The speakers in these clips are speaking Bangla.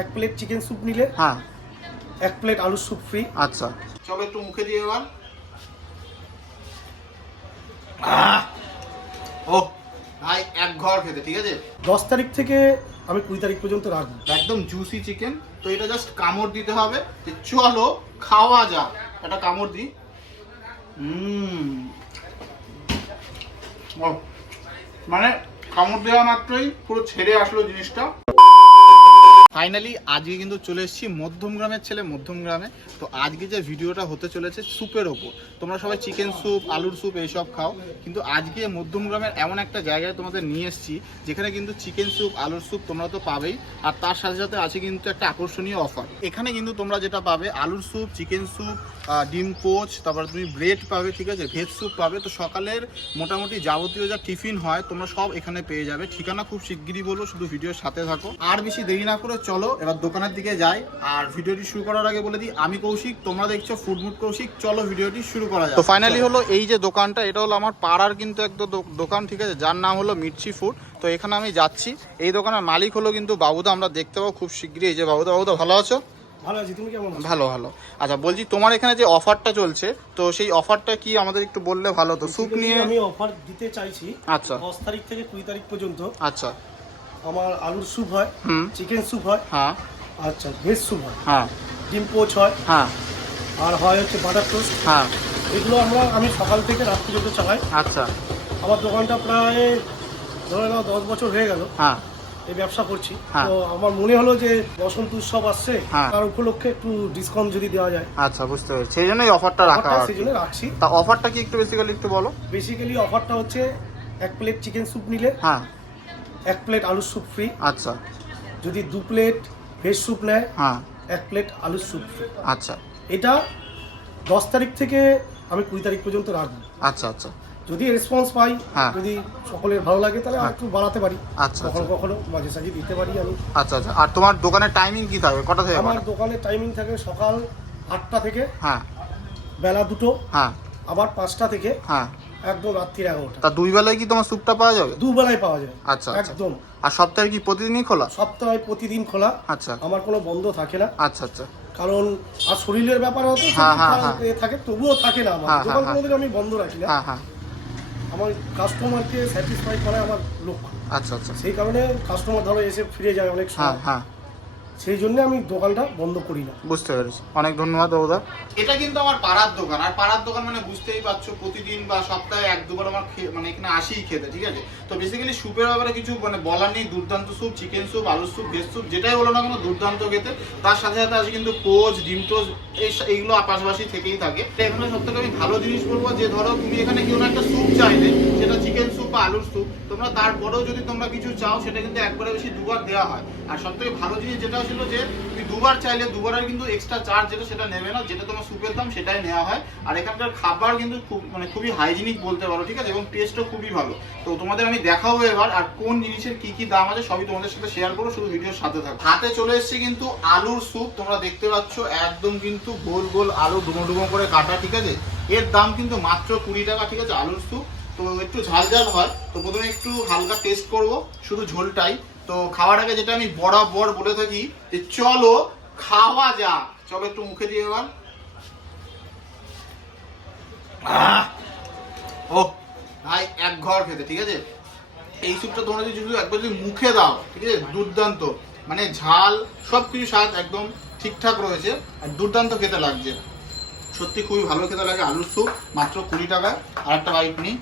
এক প্লেট চিকেন স্যুপ নিলে হ্যাঁ এক প্লেট আলুর স্যুপ ফ্রি। আচ্ছা চলো একটু মুখে দিয়ে এবার। ও ভাই এক ঘর খেতে, ঠিক আছে। 10 তারিখ থেকে আমি 20 তারিখ পর্যন্ত রাখবো। একদম জুসি চিকেন। তো এটা জাস্ট কামড় দিতে হবে যে চলো খাওয়া যাক। একটা কামড় দিই। ও মানে কামড় দেওয়া মাত্রই পুরো ছেড়ে আসলো জিনিসটা। ফাইনালি আজকে কিন্তু চলে এসেছি মধ্যমগ্রামের ছেলে মধ্যমগ্রামে। তো আজকে যে ভিডিওটা হতে চলেছে স্যুপের ওপর। তোমরা সবাই চিকেন স্যুপ আলুর স্যুপ এইসব খাও, কিন্তু আজকে মধ্যমগ্রামের এমন একটা জায়গায় তোমাদের নিয়ে এসেছি যেখানে কিন্তু চিকেন স্যুপ আলুর স্যুপ তোমরা তো পাবেই, আর তার সাথে সাথে আছে কিন্তু একটা আকর্ষণীয় অফার। এখানে কিন্তু তোমরা যেটা পাবে আলুর স্যুপ, চিকেন স্যুপ, ডিম পোচ, তারপর তুমি ব্রেড পাবে, ঠিক আছে, ভেজ স্যুপ পাবে। তো সকালের মোটামুটি যাবতীয় যা টিফিন হয় তোমরা সব এখানে পেয়ে যাবে। ঠিকানা খুব শিগগিরই বলবো, শুধু ভিডিওর সাথে থাকো। আর বেশি দেরি না করে চলো এবার দোকানের দিকে যাই। আর ভিডিওটি শুরু করার আগে বলে দিই, আমি কৌশিক, তোমরা দেখছো ফুডমুড কৌশিক। চলো ভিডিওটি শুরু করা যায়। তো ফাইনালি হলো এই যে দোকানটা, এটা হলো আমার পাড়ার কিন্তু একদম দোকান, ঠিক আছে, যার নাম হলো মির্চি ফুড। তো এখানে আমি যাচ্ছি। এই দোকানের মালিক হলো কিন্তু বাবুদা, আমরা দেখতে পাবো খুব শিগগিরই। এই যে বাবুদা, বাবুদা ভালো আছো? ভালো আছি, তুমি কেমন আছো? ভালো ভালো। আচ্ছা বলছি, তোমার এখানে যে অফারটা চলছে, তো সেই অফারটা কি আমাদের একটু বললে ভালো হতো। স্যুপ নিয়ে আমি অফার দিতে চাইছি। আচ্ছা 10 তারিখ থেকে 20 তারিখ পর্যন্ত আচ্ছা আমার আলুর স্যুপ হয়, চিকেন স্যুপ হয়, হ্যাঁ আচ্ছা ভেজ স্যুপ হয়, হ্যাঁ ডিম পোচ হয়, হ্যাঁ আর হয় হচ্ছে বাটার টোস্ট। হ্যাঁ এগুলো আমি সকাল থেকে রাত পর্যন্ত চালাই। আচ্ছা আমার দোকানটা প্রায় ধরে নাও 10 বছর হয়ে গেল হ্যাঁ এই ব্যবসা করছি। হ্যাঁ। তো আমার মনে হলো যে বসন্ত উৎসব আসছে, হ্যাঁ। তার উপলক্ষে একটু ডিসকাউন্ট যদি দেওয়া যায়। আচ্ছা বুঝতে পেরেছি, সেই জন্যই অফারটা রাখা আর সেই কি। জন্য রাখছি। তা অফারটা কি একটু বেসিক্যালি একটু বলো। বেসিক্যালি অফারটা হচ্ছে এক প্লেট চিকেন স্যুপ নিলে হ্যাঁ এক প্লেট আলুর স্যুপ ফ্রি। আচ্ছা যদি 2 প্লেট ভেজ স্যুপ নেয় হ্যাঁ এক প্লেট আলুর স্যুপ ফ্রি। আচ্ছা এটা 10 তারিখ থেকে আমি 20 তারিখ পর্যন্ত রাখবো। আচ্ছা আচ্ছা যদি রেসপন্স পাই, হ্যাঁ। যদি সকলের ভালো লাগে তাহলে আর একটু বাড়াতে পারি। আচ্ছা কখনো আচ্ছা কখনো মাঝে সাঝে দিতে পারি আমি। আচ্ছা আচ্ছা। আর তোমার দোকানের টাইমিং কি থাকবে, কটা থেকে আমার কটা? দোকানের টাইমিং থাকে সকাল 8টা থেকে হ্যাঁ বেলা 2টো, হ্যাঁ আবার 5টা থেকে হ্যাঁ। একদম রাত্রির 11টা। তা দুই বেলায় কি তোমার স্যুপটা পাওয়া যাবে? দুবেলায় পাওয়া যায়। আচ্ছা আচ্ছা। একদম। আর সপ্তাহে কি প্রতিদিনই খোলা? সপ্তাহে প্রতিদিন খোলা। আচ্ছা আমার কোনো বন্ধ থাকে না। আচ্ছা আচ্ছা কারণ আর শরীরের ব্যাপার হতো, হ্যাঁ, হ্যাঁ, হ্যাঁ। থাকে তবুও থাকে না আমার হ্যাঁ, দোকান হ্যাঁ, কোনোদিন আমি বন্ধ রাখি না। হ্যাঁ হ্যাঁ। আমার কাস্টমারকে স্যাটিসফাই করা আমার লক্ষ্য। আচ্ছা আচ্ছা সেই কারণে কাস্টমার ধরো এসে ফিরে যায় অনেক হ্যাঁ সময়, হ্যাঁ সেই জন্য আমি দোকানটা বন্ধ করি না। বুঝতে পেরেছি, অনেক ধন্যবাদ দাদা। এটা কিন্তু আমার পাড়ার দোকান, আর পাড়ার দোকান মানে বুঝতেই পারছো প্রতিদিন বা সপ্তাহে 1-2 বার আমার মানে এখানে আসিই খেতে, ঠিক আছে। তো বেসিক্যালি স্যুপের ব্যাপারে কিছু মানে বলার নেই। দুর্দান্ত স্যুপ, চিকেন স্যুপ, আলুর স্যুপ, ভেজ স্যুপ, যেটাই বলো না কোনো দুর্দান্ত খেতে। তার সাথে সাথে আছে কিন্তু পোচ, ডিম টোস্ট, এইগুলো পাশাপাশি থেকেই থাকে। এখানে সব থেকে আমি ভালো জিনিস বলবো যে ধরো তুমি এখানে কেউ একটা স্যুপ চাইলে, সেটা চিকেন স্যুপ বা আলুর স্যুপ, তোমরা তারপরেও যদি তোমরা কিছু চাও সেটা কিন্তু একবারে বেশি 2 বার দেওয়া হয়। আর সব থেকে ভালো জিনিস যেটা ছিল যে তুমি 2 বার চাইলে 2 বারের কিন্তু এক্সট্রা চার্জ যেটা সেটা নেবে না, যেটা তোমার স্যুপের দাম সেটাই নেওয়া হয়। আর এখানকার খাবার কিন্তু খুবই হাইজিনিক বলতে পারো, ঠিক আছে, এবং টেস্টও খুবই ভালো। তো তোমাদের আমি দেখাবো এবার আর কোন জিনিসের কি কি দাম আছে সবই তোমাদের সাথে শেয়ার করবো, শুধু ভিডিওর সাথে থাকো। হাতে চলে এসেছে কিন্তু আলুর স্যুপ, তোমরা দেখতে পাচ্ছ একদম কিন্তু গোল গোল আলু ডুমো ডুমো করে কাটা, ঠিক আছে। এর দাম কিন্তু মাত্র 20 টাকা, ঠিক আছে, আলুর স্যুপ। তো একটু ঝাল ঝাল হয়, তো প্রথমে একটু হালকা টেস্ট করব শুধু ঝোলটাই। তো খাওয়ার আগে যেটা আমি বরাবর বলে থাকি যে চলো খাওয়া যাক। চলো একটু মুখে দিয়ে এবার। ও ভাই এক ঘর খেতে, ঠিক আছে। এই স্যুপটা তোমরা যদি শুধু একবার যদি মুখে দাও, ঠিক আছে, দুর্দান্ত, মানে ঝাল সবকিছু স্বাদ একদম ঠিকঠাক রয়েছে আর দুর্দান্ত খেতে লাগছে, সত্যি খুবই ভালো খেতে লাগে। আলুর স্যুপ মাত্র 20 টাকায়। আর একটা বাইট নিই।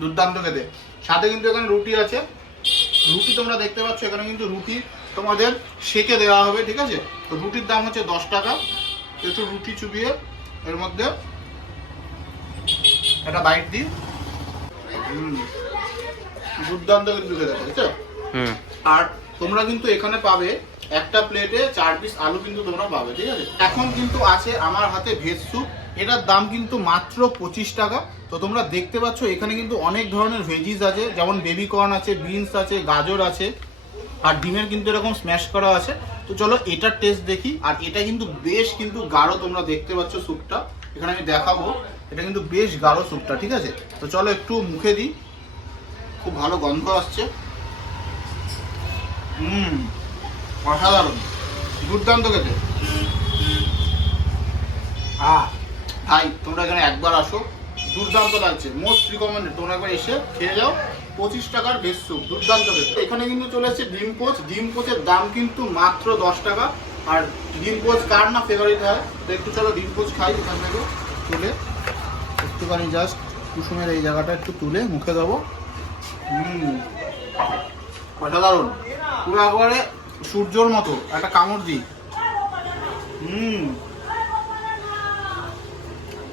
দুর্দান্ত খেতে। সাথে কিন্তু এখানে রুটি আছে, রুটি তোমরা দেখতে পাচ্ছ এখানে কিন্তু রুটি তোমাদের সেকে দেওয়া হবে, ঠিক আছে। তো রুটির দাম হচ্ছে 10 টাকা। একটু রুটি চুবিয়ে এর মধ্যে একটা বাইট দিই। দুর্দান্ত কিন্তু খেতে, ঠিক আছে। আর তোমরা কিন্তু এখানে পাবে একটা প্লেটে 4 পিস আলু কিন্তু তোমরা পাবে, ঠিক আছে। এখন কিন্তু আছে আমার হাতে ভেজ স্যুপ, এটার দাম কিন্তু মাত্র 25 টাকা। তো তোমরা দেখতে পাচ্ছ এখানে কিন্তু অনেক ধরনের ভেজিস আছে, যেমন বেবি কর্ন আছে, বিনস আছে, গাজর আছে, আর ডিমের কিন্তু এরকম স্ম্যাশ করা আছে। তো চলো এটার টেস্ট দেখি। আর এটা কিন্তু বেশ কিন্তু গাঢ়, তোমরা দেখতে পাচ্ছ স্যুপটা, এখানে আমি দেখাবো, এটা কিন্তু বেশ গাঢ় স্যুপটা, ঠিক আছে। তো চলো একটু মুখে দিই। খুব ভালো গন্ধ আসছে। অসাধারণ, দুর্দান্ত খেতে। ভাই তোমরা এখানে একবার আসো, দুর্দান্ত লাগছে, মোস্ট রিকমেন্ডেড। তোমরা একবার এসে খেয়ে যাও। 25 টাকার ভেজ স্যুপ, দুর্দান্ত খেতে। এখানে কিন্তু চলে এসেছে ডিম পোচ। ডিম পোচের দাম কিন্তু মাত্র 10 টাকা। আর ডিম পোচ কার না ফেভারিট হয়, তো একটু চলো ডিম পোচ খাই। এখান থেকে তুলে একটুখানি জাস্ট কুসুমের এই জায়গাটা একটু তুলে মুখে দেবো। অসাধারণ, পুরো একবারে সূর্যর মতো। একটা কামড় দিই।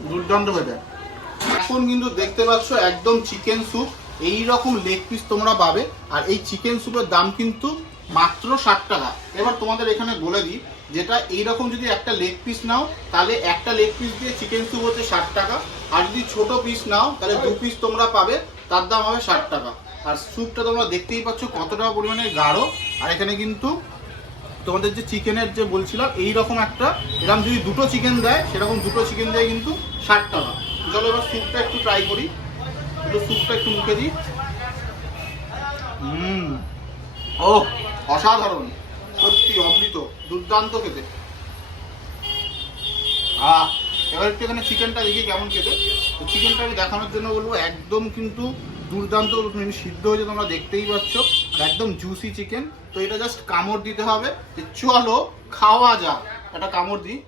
দুর্দান্ত খেতে। এখন কিন্তু দেখতে পাচ্ছ একদম চিকেন স্যুপ, এই রকম লেগ পিস তোমরা পাবে। আর এই চিকেন স্যুপের দাম কিন্তু মাত্র 60 টাকা। এবার তোমাদের এখানে বলে দিই, যেটা এইরকম যদি একটা লেগ পিস নাও, তাহলে একটা লেগ পিস দিয়ে চিকেন স্যুপ হচ্ছে 60 টাকা। আর যদি ছোট পিস নাও, তাহলে 2 পিস তোমরা পাবে, তার দাম হবে 60 টাকা। আর স্যুপটা তোমরা দেখতেই পাচ্ছ কতটা পরিমাণে গাঢ়। আর এখানে কিন্তু তোমাদের যে চিকেনের যে বলছিলাম, এইরকম একটা এরকম যদি দুটো চিকেন দেয়, সেরকম দুটো চিকেন দেয় কিন্তু 60 টাকা। চলো এবার স্যুপটা একটু ট্রাই করি। স্যুপটা একটু মুখে দিই। ও অসাধারণ, সত্যি অমৃত, দুর্দান্ত খেতে। এবার একটু এখানে চিকেনটা দেখি কেমন খেতে। তো চিকেনটা আমি দেখানোর জন্য বলবো, একদম কিন্তু দুর্দান্ত সিদ্ধ হয়েছে, তোমরা দেখতেই পাচ্ছ। আর একদম জুসি চিকেন। তো এটা জাস্ট কামড় দিতে হবে। চলো খাওয়া যাক। একটা কামড় দিই।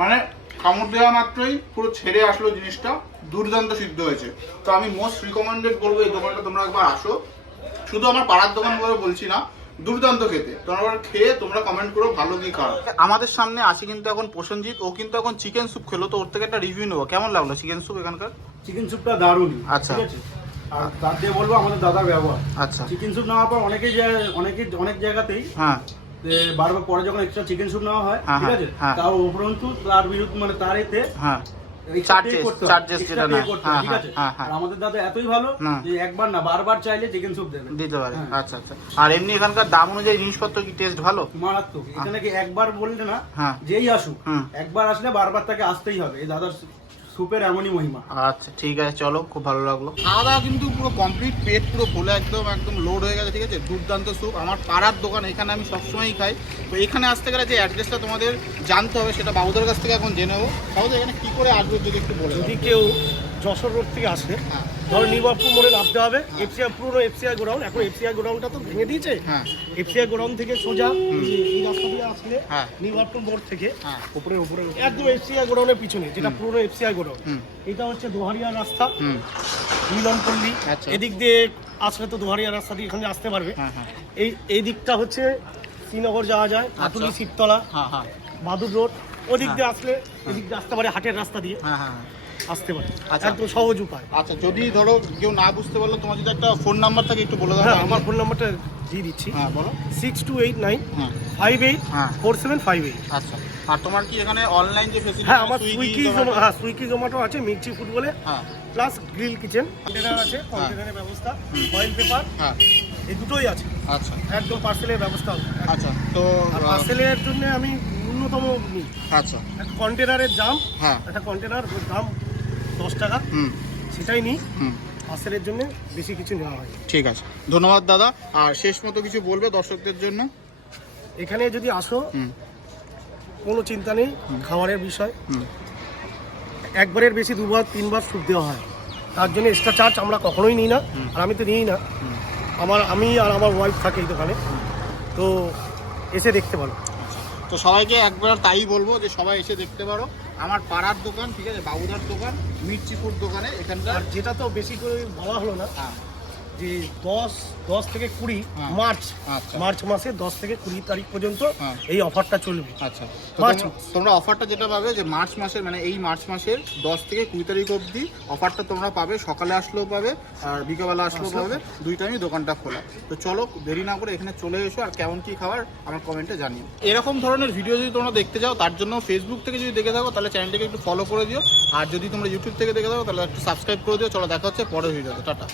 মানে কামড় দেওয়া মাত্রই পুরো ছেড়ে আসলো জিনিসটা, দুর্দান্ত সিদ্ধ হয়েছে। তো আমি মোস্ট রিকমেন্ডেড বলবো এই দোকানটা তোমরা একবার আসো। শুধু আমার পাড়ার দোকান বলে বলছি না, দুর্দান্ত খেতে। তোমরা খেয়ে তোমরা কমেন্ট করো ভালো কি খারাপ। আমাদের সামনে আছে কিন্তু এখন প্রসেনজিৎ, ও কিন্তু এখন চিকেন স্যুপ খেলো। তো ওর থেকে একটা রিভিউ নেবো, কেমন লাগলো চিকেন স্যুপ এখানকার? চিকেন স্যুপটা দারুণ। আচ্ছা, ঠিক আছে। আর তার দিয়ে বলবো আমাদের দাদার ব্যবহার। আচ্ছা, চিকেন স্যুপ নেওয়ার পর অনেক জায়গাতেই বারবার পরে যখন এক্সট্রা চিকেন স্যুপ নেওয়া হয়, ঠিক আছে, তার উপরন্তু তার বিরুদ্ধে মানে তার এতে আমাদের দাদা এতই ভালো যে একবার না বারবার চাইলে চিকেন স্যুপ দিতে পারে। আচ্ছা আচ্ছা। আর এমনি এখানকার দাম অনুযায়ী জিনিসপত্র কি টেস্ট ভালো? মারাত্মক। এখানে কি একবার বললে না, যেই আসুক একবার আসলে বারবার তাকে আসতেই হবে। এই দাদার স্যুপের এমনই মহিমা। আচ্ছা ঠিক আছে, চলো, খুব ভালো লাগলো। খাওয়া দাওয়া কিন্তু পুরো কমপ্লিট, পেট পুরো ফুলে একদম একদম লোড হয়ে গেছে। ঠিক আছে, দুর্দান্ত স্যুপ। আমার পাড়ার দোকান, এখানে আমি সবসময়ই খাই। তো এখানে আসতে গেলে যে অ্যাড্রেসটা তোমাদের জানতে হবে, সেটা বাবুদের কাছ থেকে এখন জেনে নেবো। বাবুদের এখানে কি করে আসবে যদি একটু বলে। যদি কেউ যশোর রোড থেকে আসে, ধরো নিবাবপুর মোড়ে নামতে হবে। পুরো এফসিআই গোডাউন, এখন এফসিআই গোডাউনটা তো ভেঙে দিয়েছে। এফসিআই গোডাউন থেকে সোজা এই রাস্তা দিয়ে আসলে নিবাবপুর মোড় থেকে উপরে একদম এফসিআই গোডাউনের পিছনে, যেটা পুরো এফসিআই গোডাউন, এটা হচ্ছে দোহারিয়া রাস্তা, মিলনপল্লী। এদিক দিয়ে আসলে তো দোহারিয়া রাস্তা দিয়ে এখানে আসতে পারবে। এই দিকটা হচ্ছে শ্রীনগর যাওয়া যায়, আতুলি, শিবতলা, বাদুর রোড। ওদিক দিয়ে আসলে এদিক দিয়ে আসতে পারে, হাটের রাস্তা দিয়ে আসতে পারে, একদম সহজ উপায়। আচ্ছা, যদি ধরো কেউ না বুঝতে পারলো, তোমার যদি একটা ফোন নাম্বার থাকে একটু বলে দাও। আমার ফোন নাম্বারটা দিয়ে দিচ্ছি। বলো। 6289584758। আচ্ছা। আর তোমার কি এখানে অনলাইন যে ফেসিলিটি? আমার সুইগি জোম্যাটো আছে, মির্চি ফুড বলে, প্লাস গ্রিল কিচেন, কন্টেনার আছে, কন্টেনারের ব্যবস্থা, অয়েল পেপার, এই দুটোই আছে। আচ্ছা, একদম পার্সেলের ব্যবস্থা। আচ্ছা, তো পার্সেলের জন্য আমি ন্যূনতম নিই। আচ্ছা, একটা কন্টেনারের দাম, একটা কন্টেনার দাম 10 টাকা, সেটাই নিই। পার্সেলের জন্য বেশি কিছু নেওয়া হয়। ঠিক আছে, ধন্যবাদ দাদা। আর শেষ মতো কিছু বলবে দর্শকদের জন্য? এখানে যদি আসো, কোনো চিন্তা নেই খাবারের বিষয়। একবারের বেশি 2বার 3বার স্যুপ দেওয়া হয়, তার জন্য এক্সট্রা চার্জ আমরা কখনোই নিই না। আর আমি তো নিই না, আমি আর আমার ওয়াইফ থাকে এই দোকানে, তো এসে দেখতে পারো। তো সবাইকে একবার তাই বলবো যে সবাই এসে দেখতে পারো। আমার পাড়ার দোকান, ঠিক আছে, বাবুদার দোকান, মির্চি ফুড দোকানে। এখানকার যেটা তো বেশি করে বলা হলো না, যে 10 থেকে 20 মার্চ মাসে 10 থেকে 20 তারিখ পর্যন্ত এই অফারটা চলবে। আচ্ছা, তোমরা অফারটা যেটা পাবে, যে মার্চ মাসের, মানে এই মার্চ মাসের 10 থেকে 20 তারিখ অবধি অফারটা তোমরা পাবে। সকালে আসলেও পাবে আর বিকেলবেলা আসলেও পাবে, দুই টাইমই দোকানটা খোলা। তো চলো, দেরি না করে এখানে চলে এসো। আর কেমন কি খাবার আমার কমেন্টে জানিও। এরকম ধরনের ভিডিও যদি তোমরা দেখতে চাও, তার জন্য ফেসবুক থেকে যদি দেখে থাকো, তাহলে চ্যানেলটাকে একটু ফলো করে দিও। আর যদি তোমরা ইউটিউব থেকে দেখে থাকো, তাহলে একটু সাবস্ক্রাইব করে দিও। চলো, দেখা হচ্ছে পরের ভিডিওতে। টাটা।